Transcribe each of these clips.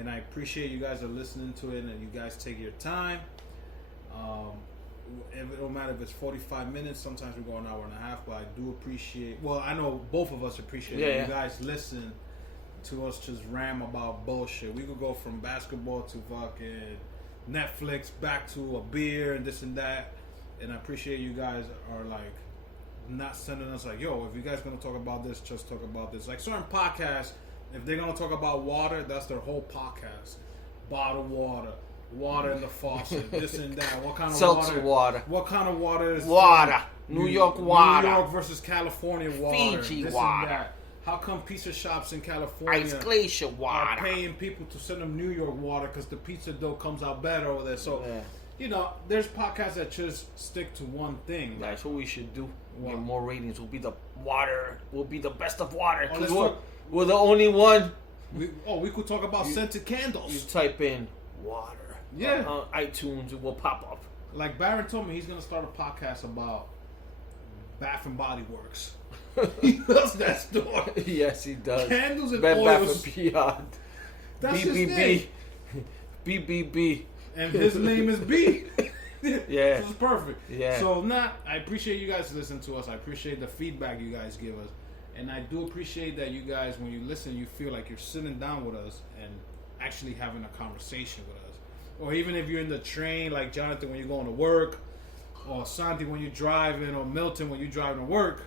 and I appreciate you guys are listening to it and you guys take your time. It don't matter if it's 45 minutes. Sometimes we go an hour and a half, but I do appreciate. Well, I know both of us appreciate it. You guys listen to us just ram about bullshit. We could go from basketball to fucking Netflix back to a beer and this and that. And I appreciate you guys are like not sending us like, yo, if you guys gonna talk about this, just talk about this. Like certain podcasts, if they're gonna talk about water, that's their whole podcast. Bottled water in the faucet, this and that. What kind of seltzer water? What kind of water is water? New York water. New York versus California water. Fiji this water. And that. How come pizza shops in California Ice glacier water are paying people to send them New York water because the pizza dough comes out better over there? So, you know, there's podcasts that just stick to one thing. That's what we should do. Get more ratings. We'll be the water. We'll be the best of water. Because we're the only one. We could talk about scented candles. You type in water. Yeah. On iTunes, it will pop up. Like Barron told me, he's going to start a podcast about Bath and Body Works. He loves that store. Yes, he does. Candles and Bed oils. Bath and Beyond. That's his name. BBB. And his name is B. Yeah. So it's perfect. Yeah. So, I appreciate you guys listening to us. I appreciate the feedback you guys give us. And I do appreciate that you guys, when you listen, you feel like you're sitting down with us and actually having a conversation with us. Or even if you're in the train, like Jonathan when you're going to work, or Santi when you're driving, or Milton when you're driving to work,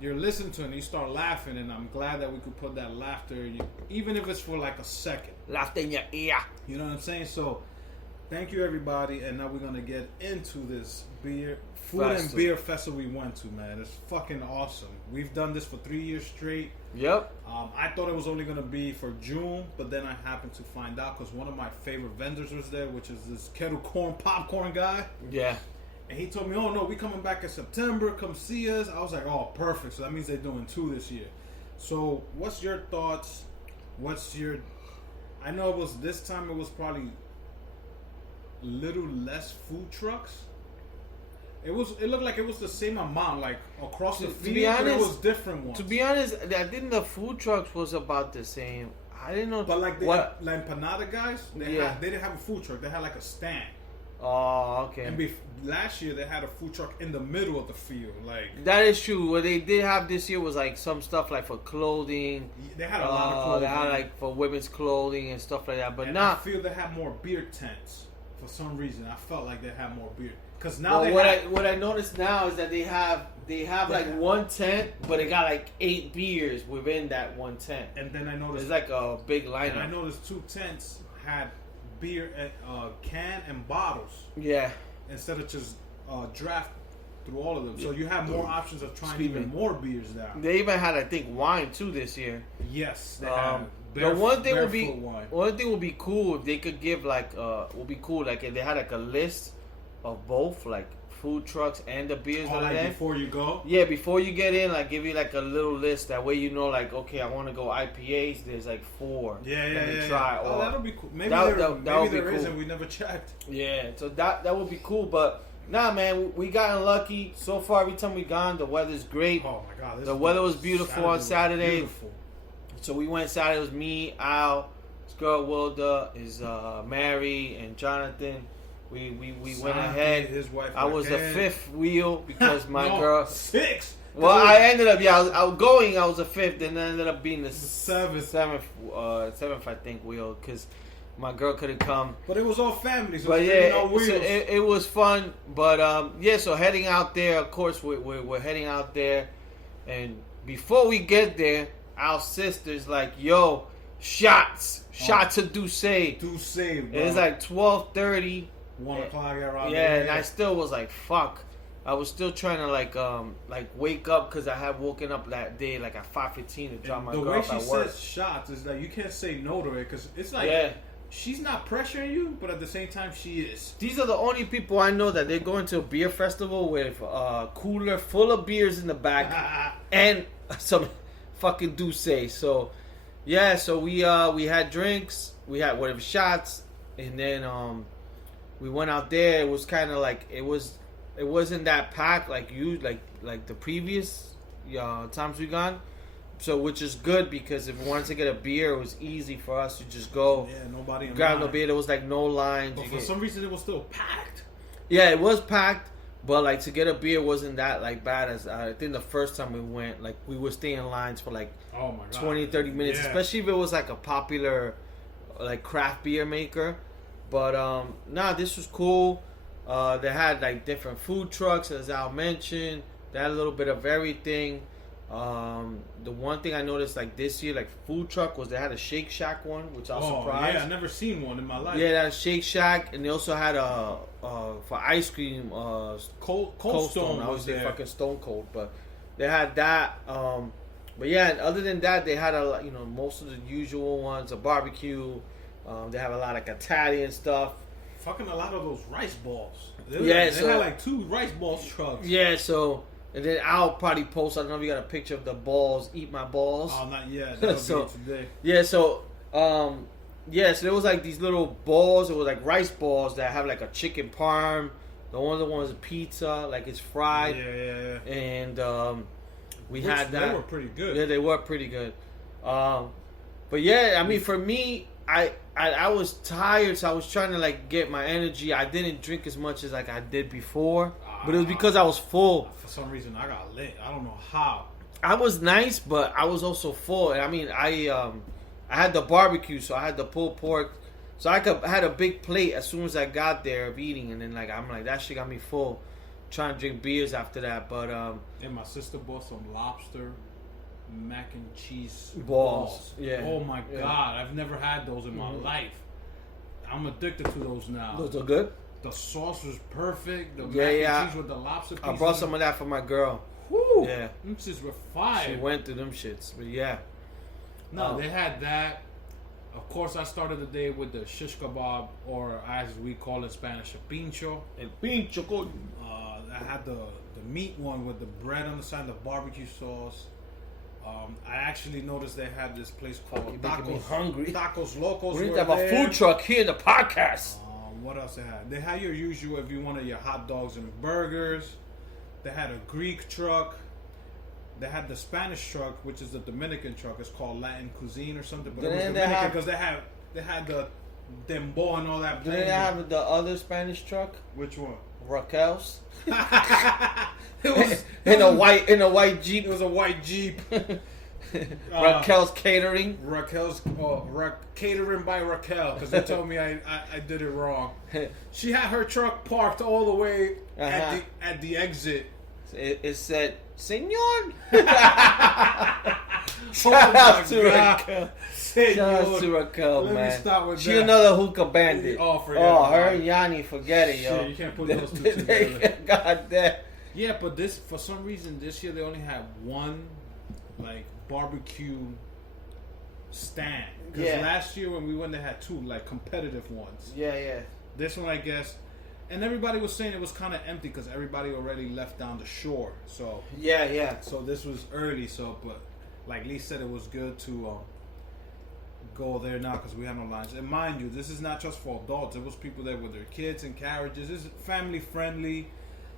you're listening to it and you start laughing, and I'm glad that we could put that laughter, even if it's for like a second. Laughter in your ear. You know what I'm saying? So, thank you everybody, and now we're going to get into this food and beer festival we went to, man. It's fucking awesome. We've done this for 3 years straight. Yep. I thought it was only going to be for June, but then I happened to find out because one of my favorite vendors was there, which is this kettle corn popcorn guy. Yeah. And he told me, oh no, we coming back in September, come see us. I was like, oh, perfect. So that means they're doing 2 this year. So what's your thoughts? I know this time it was probably a little less food trucks. It looked like it was the same amount, like across the field, but it was different ones. To be honest, I think the food trucks was about the same. I didn't know. But like the empanada guys, they didn't have a food truck. They had like a stand. Oh, okay. And last year they had a food truck in the middle of the field, like that is true. What they did have this year was like some stuff like for clothing. They had a lot of clothing. They had like for women's clothing and stuff like that. But I feel they had more beer tents for some reason. I felt like they had more beer. Cause now what I noticed now is that they have like one tent, but it got like 8 beers within that one tent. And then I noticed it's like a big lineup. And I noticed 2 tents had beer can and bottles. Yeah. Instead of just draft through all of them, so you have more options of trying even more beers now. They even had, I think, wine too this year. Yes, they had. One thing would be cool if they could give like if they had like a list of both like food trucks and the beers. Before you go? Yeah, before you get in, like give you like a little list. That way you know, like, okay, I want to go IPAs. There's like 4. Let me try. Oh, that'll be cool. Maybe that there is, and we never checked. Yeah, so that would be cool. But nah, man, we gotten lucky so far. Every time we gone, the weather's great. Oh my god, the weather was beautiful on Saturday. Beautiful. So we went Saturday. It was me, Al, his girl Wilda, his Mary, and Jonathan. We went ahead. His wife. I was the 5th wheel because my girl 6. Well, I ended up. Yeah, I was going. I was the 5th, and then ended up being the 7th, I think wheel because my girl couldn't come. But it was all family. So but yeah, it was fun. But yeah, so heading out there. Of course, we're heading out there, and before we get there, our sister's like, "Yo, shots of Douce." Douce, bro. It's like 12:30. 1 o'clock around there. there. And I still was like, fuck. I was still trying to like wake up because I had woken up that day like at 5:15 to drop my girl off at work. The way she says shots is that you can't say no to it because it's like she's not pressuring you, but at the same time she is. These are the only people I know that they're going to a beer festival with a cooler full of beers in the back and some fucking Douce. So yeah, so we had drinks, we had whatever shots, and then we went out there. It was kind of like it wasn't that packed like the previous times we gone, So which is good because if we wanted to get a beer, it was easy for us to just go. Yeah, nobody grab no beer. There was like no lines. But for some reason, it was still packed. Yeah, it was packed, but like to get a beer wasn't that like bad as I think the first time we went. Like we would stay in lines for like 20, 30 minutes, especially if it was like a popular like craft beer maker. But this was cool. They had like different food trucks, as Al mentioned. They had a little bit of everything. The one thing I noticed like this year, like food truck, was they had a Shake Shack one, which I was surprised. Yeah, I never seen one in my life. Yeah, that Shake Shack, and they also had a for ice cream Cold Stone. I was there, fucking Stone Cold, but they had that. But yeah, and other than that, they had most of the usual ones, a barbecue. They have a lot of Italian stuff. Fucking a lot of those rice balls. They had like 2 rice balls trucks. Yeah, so. And then I'll probably post. I don't know if you got a picture of the balls. Eat my balls. Oh, not yet. That'll be today. Yeah. So, so there was like these little balls. It was like rice balls that have like a chicken parm. The other one was a pizza, like it's fried. Yeah. And we had that. They were pretty good. Yeah, they were pretty good. But yeah, I mean, for me, I was tired, so I was trying to like get my energy. I didn't drink as much as like I did before. But it was because I was full. For some reason, I got lit. I don't know how. I was nice, but I was also full. And I mean, I had the barbecue, so I had the pulled pork. So I had a big plate as soon as I got there of eating. And then, I'm like, that shit got me full. Trying to drink beers after that. But and my sister bought some lobster mac and cheese balls. Yeah. Oh, my God. I've never had those in my life. I'm addicted to those now. Those are good? The sauce was perfect. The mac and cheese with the lobster pieces. I brought some of that for my girl. Woo! Yeah. Them shits were fire. She went through them shits. But yeah. No, they had that. Of course, I started the day with the shish kebab, or as we call it in Spanish, a pincho. El pincho. I had the meat one with the bread on the side, the barbecue sauce. I actually noticed they had this place called Tacos Locos. We need to have a food truck here in the podcast. What else they had? They had your usual, if you wanted your hot dogs and burgers. They had a Greek truck. They had the Spanish truck, which is the Dominican truck. It's called Latin Cuisine or something. But it was Dominican because they had the dembow and all that. Did they have the other Spanish truck? Which one? Raquel's. It was in a white Jeep. It was a white Jeep. Raquel's Catering. Catering by Raquel, because they told me I did it wrong. She had her truck parked all the way at the exit. It said, "Señor." Shout out to Raquel. Shout out to Raquel, man. Let me start with she another hookah bandit. Forget her and Yanni, forget it, yo. Shit, you can't put those two together. God damn. Yeah, but for some reason this year they only had one like barbecue stand. Because last year when we went, they had 2 like competitive ones. Yeah. This one, I guess, and everybody was saying it was kind of empty because everybody already left down the shore. So yeah. So this was early. So, but like Lee said, it was good to go there now because we had no lines. And mind you, this is not just for adults. There was people there with their kids and carriages. This is family friendly.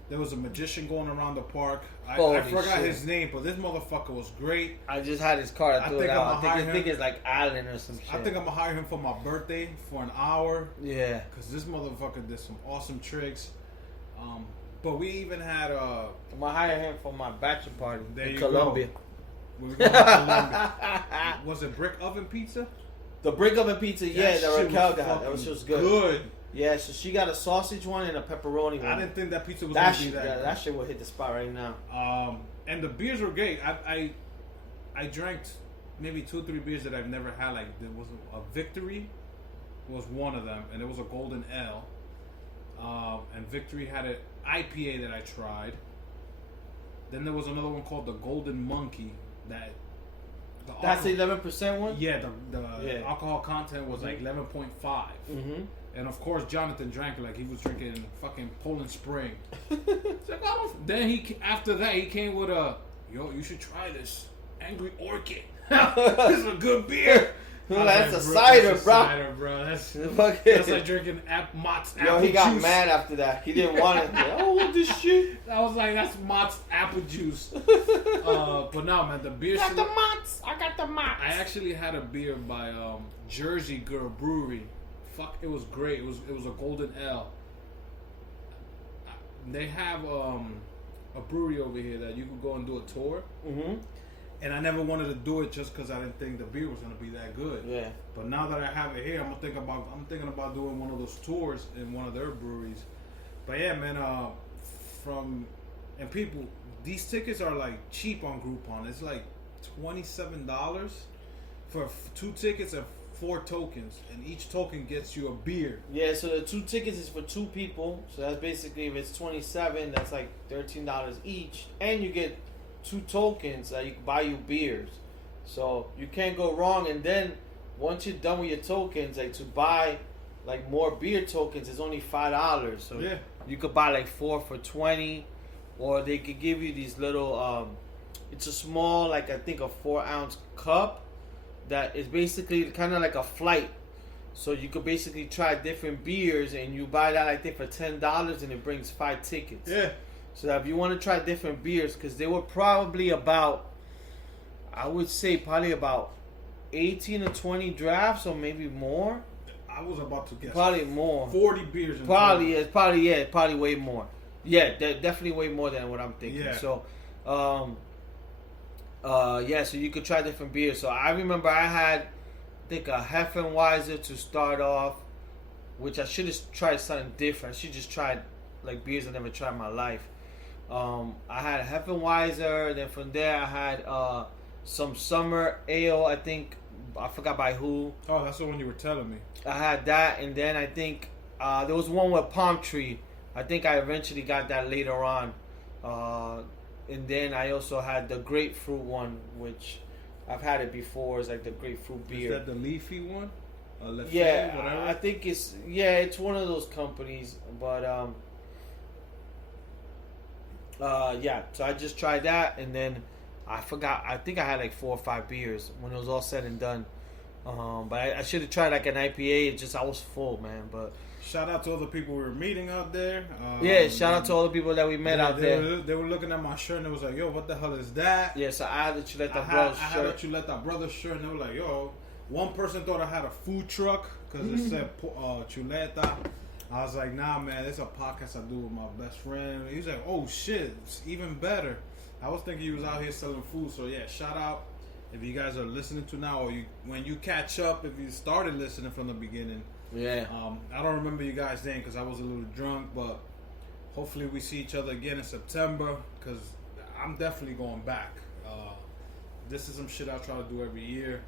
There was a magician going around the park. I forgot his name, but this motherfucker was great. I just had his card. I think it's like Allen or some shit. I think I'm gonna hire him for my birthday for an hour. Yeah. Because this motherfucker did some awesome tricks. But we even had I'm gonna hire him for my bachelor party in Colombia. We were going to Colombia. Was it brick oven pizza? The brick oven pizza, yeah, that Raquel got. That was just good. Yeah, so she got a sausage one and a pepperoni one. I didn't think that pizza was going to be that good. That shit will hit the spot right now. And the beers were great. I drank maybe 2 or 3 beers that I've never had. Like, there was a Victory was one of them, and it was a Golden Ale. And Victory had an IPA that I tried. Then there was another one called the Golden Monkey. That's the 11% one? Yeah, the alcohol content was like 11.5. Mm-hmm. And of course, Jonathan drank it like he was drinking fucking Poland Spring. It's like, then after that, he came with you should try this Angry Orchid. This is a good beer. That's a cider, bro. Cider, bro. That's like drinking Mott's apple juice. He got mad after that. He didn't want it. Oh, this shit. I was like, that's Mott's apple juice. But no, man, the beer. I got the Mott's. I actually had a beer by Jersey Girl Brewery. Fuck, it was great. It was a golden ale. They have a brewery over here that you could go and do a tour. Mm-hmm. And I never wanted to do it just because I didn't think the beer was gonna be that good. Yeah. But now that I have it here, I'm thinking about doing one of those tours in one of their breweries. But yeah, man. And people, these tickets are like cheap on Groupon. It's like $27 for 2 tickets and 4 tokens, and each token gets you a beer. Yeah, so the 2 tickets is for 2 people. So that's basically, if it's 27, that's like $13 each, and you get 2 tokens that you can buy you beers. So you can't go wrong. And then once you're done with your tokens, like to buy like more beer tokens is only $5. So yeah, you could buy like 4 for $20, or they could give you these little. It's a small, like I think a 4-ounce cup that is basically kind of like a flight. So you could basically try different beers, and you buy that I think for $10, and it brings 5 tickets. Yeah. So that if you want to try different beers, because they were probably about, I would say probably about 18 or 20 drafts, or maybe more. I was about to guess. Probably more. 40 beers. Probably probably way more. Yeah, definitely way more than what I'm thinking. Yeah. So, so you could try different beers. So I remember I had, I think, a Hefeweizen to start off, which I should have tried something different. I should just tried like beers I never tried in my life. I had a Hefeweizen, then from there I had some summer ale, I think, I forgot by who. Oh, that's the one you were telling me. I had that, and then I think there was one with Palm Tree. I think I eventually got that later on. And then I also had the grapefruit one, which I've had it before. It's like the grapefruit beer. Is that the leafy one? Yeah, whatever? I think it's one of those companies, but so I just tried that, and then I forgot. I think I had like 4 or 5 beers when it was all said and done. But I should have tried like an IPA. It just, I was full, man. But shout out to all the people we were meeting out there. Shout out to all the people that we met out there. They were looking at my shirt and it was like, yo, what the hell is that? Yeah, so I had the Chuleta Brothers shirt. I had a Chuleta Brothers shirt, and they were like, yo, one person thought I had a food truck because it said Chuleta. I was like, nah, man, it's a podcast I do with my best friend. He was like, oh, shit, it's even better. I was thinking he was out here selling food. So, yeah, shout out if you guys are listening to now, or when you catch up, if you started listening from the beginning. Yeah. I don't remember you guys' name because I was a little drunk, but hopefully we see each other again in September, because I'm definitely going back. This is some shit I try to do every year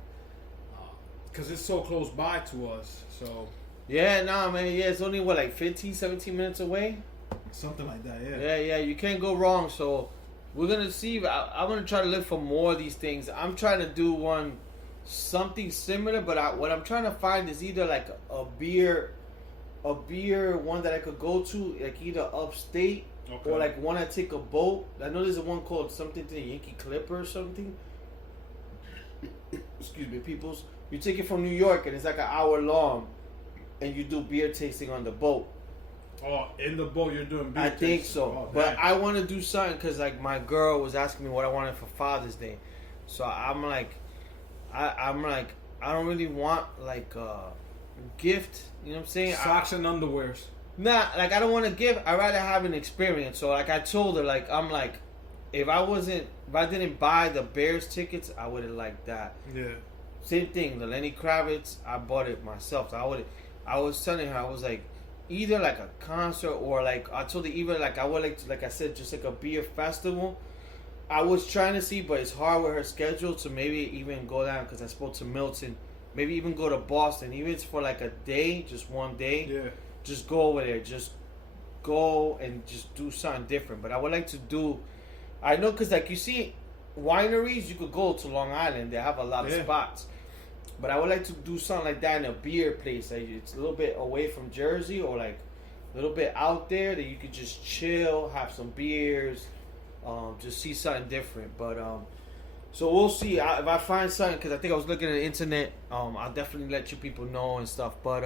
because it's so close by to us. So yeah, nah, man. Yeah, it's only, like 15, 17 minutes away? Something like that, yeah. Yeah, you can't go wrong. So we're going to see. I'm going to try to look for more of these things. I'm trying to do something similar, but what I'm trying to find is either like a beer one that I could go to, like either upstate, okay, or like one I take a boat. I know there's one called something to the Yankee Clipper or something. Excuse me, peoples. You take it from New York and it's like an hour long, and you do beer tasting on the boat. Oh, in the boat you're doing beer I tasting. think so. Oh, but I want to do something because like my girl was asking me what I wanted for Father's Day. So I'm like, I don't really want like a gift. You know what I'm saying? Socks and underwears. Nah, like I don't want to give. I'd rather have an experience. So like I told her, like I'm like, if I didn't buy the Bears tickets, I would have liked that. Yeah. Same thing. The Lenny Kravitz, I bought it myself. So I was telling her, I was like, either like a concert or like I told her either like I would like to, like I said, just like a beer festival. I was trying to see, but it's hard with her schedule to maybe even go down because I spoke to Milton. Maybe even go to Boston, even if it's for like a day, just one day. Yeah. Just go over there. Just go and just do something different. But I would like to do. I know because like you see, wineries, you could go to Long Island. They have a lot of spots. But I would like to do something like that in a beer place. Like it's a little bit away from Jersey or like a little bit out there that you could just chill, have some beers, just see something different. But So we'll see if I find something, because I think I was looking at the internet. I'll definitely let you people know and stuff. But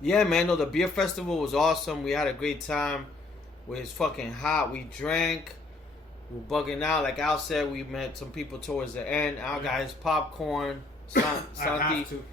yeah, man, no, the beer festival was awesome. We had a great time. It was fucking hot. We drank. We were bugging out. Like Al said, we met some people towards the end. Al got his popcorn. I have to.